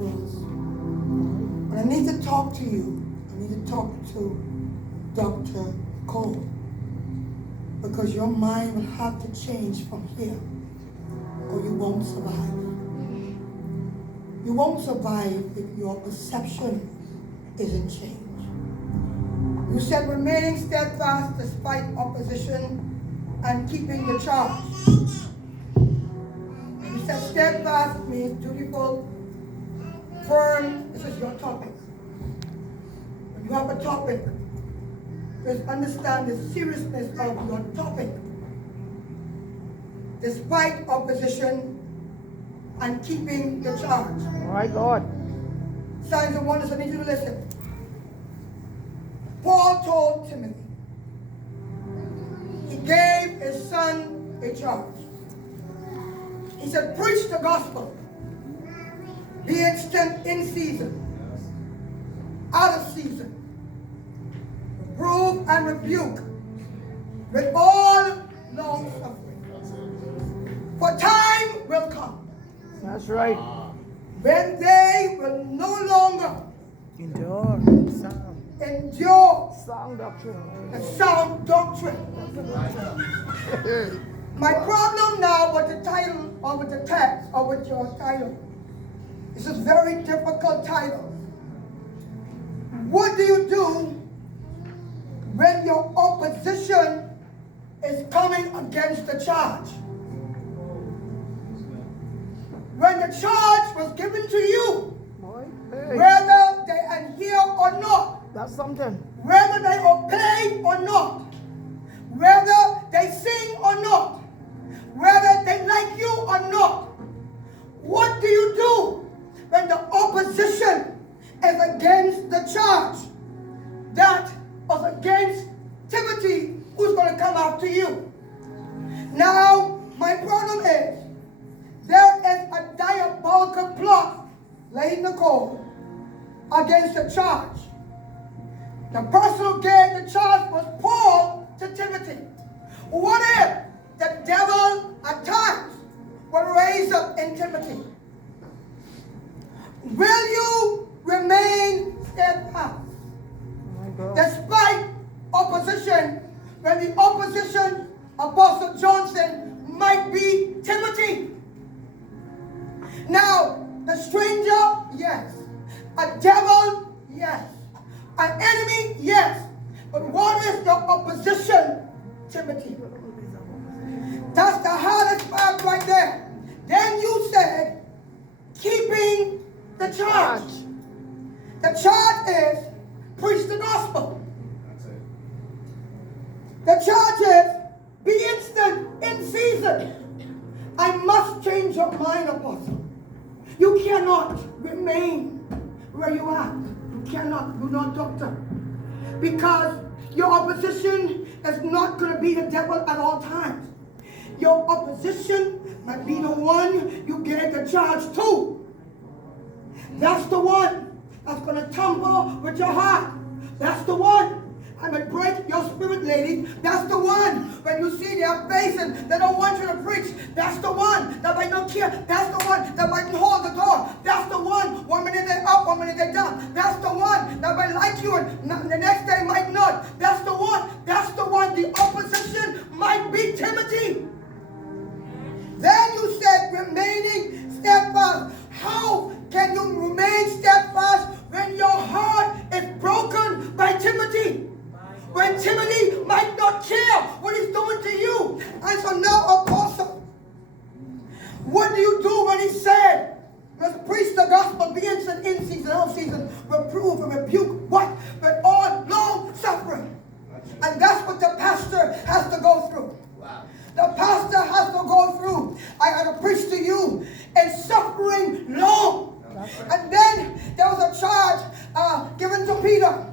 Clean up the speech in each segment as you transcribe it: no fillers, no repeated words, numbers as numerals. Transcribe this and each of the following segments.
for us. But I need to talk to you. I need to talk to Dr. Cole. Because your mind will have to change from here, or you won't survive. You won't survive if your perception isn't changed. You said remaining steadfast despite opposition and keeping the charge. You said steadfast means dutiful, firm. This is your topic. When you have a topic, just understand the seriousness of your topic. Despite opposition and keeping the charge. My God. Signs and wonders, I need you to listen. Paul told Timothy, he gave his son a charge. He said, preach the gospel. Be instant in season, out of season. Reprove and rebuke with all long suffering. For time will come. That's right. When they will no longer Endure. endure Sound doctrine. the sound doctrine. My problem now with the title or with the text or with your title, this is a very difficult title. What do you do when your opposition is coming against the charge? When the charge was given to you, whether they adhere or not, That's something. whether they obey or not, whether they sing or not, whether they like you or not, what do you do when the opposition is against the charge that was against Timothy, who's going to come after you? Now, my problem is, there is a diabolical plot laid Nicole against the charge. The person who gave the charge was Paul to Timothy. What if the devil at times will raise up in Timothy? Will you remain steadfast despite opposition, when the opposition, Apostle Johnson, might be Timothy? Now, the stranger, yes. A devil, yes. An enemy, yes. But what is the opposition, Timothy? That's the hardest part right there. Then you said, keeping the charge. The charge is, preach the gospel. The charge is, be instant in season. I must change your mind, Apostle. You cannot remain where you are. You cannot. You're not doctor. Because your opposition is not going to be the devil at all times. Your opposition might be the one you gave the charge to. That's the one that's going to tumble with your heart. That's the one. I might break your spirit, lady. That's the one. When you see their face and they don't want you to preach, that's the one that might not care. That's the one that might hold the door. That's the one. 1 minute they're up, 1 minute they're down. That's the one that might like you and the next day might not. That's the one. That's the one. The opposition might be Timothy. Then you said remaining steadfast. How can you remain steadfast when your heart is broken by Timothy? When Timothy might not care what he's doing to you. And so now, Apostle, what do you do when he said, let's preach the gospel, be instant in season, out of season, reprove and rebuke what? With all long suffering. And that's what the pastor has to go through. Wow. The pastor has to go through. I got to preach to you in suffering long. And then there was a charge given to Peter.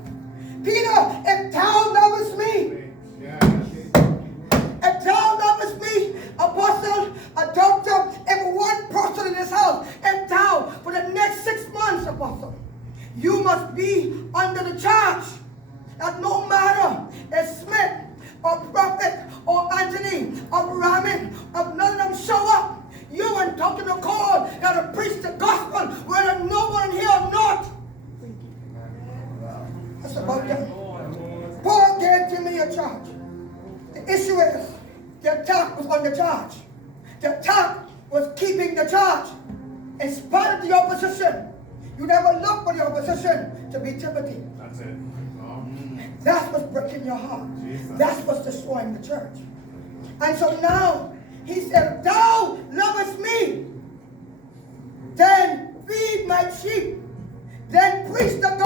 Peter, if thou lovest me, if thou lovest me, apostle, a doctor, if one person in this house, if thou, for the next 6 months, apostle, you must be under the charge that no matter if Smith or Prophet or Anthony or Ramin, if none of them show up, you and Dr. Nicole got to preach the gospel whether no one the opposition. You never look for the opposition to be Timothy. That's it. That's what's breaking your heart. Jesus. That's what's destroying the church. And so now, he said, thou lovest me, then feed my sheep, then preach the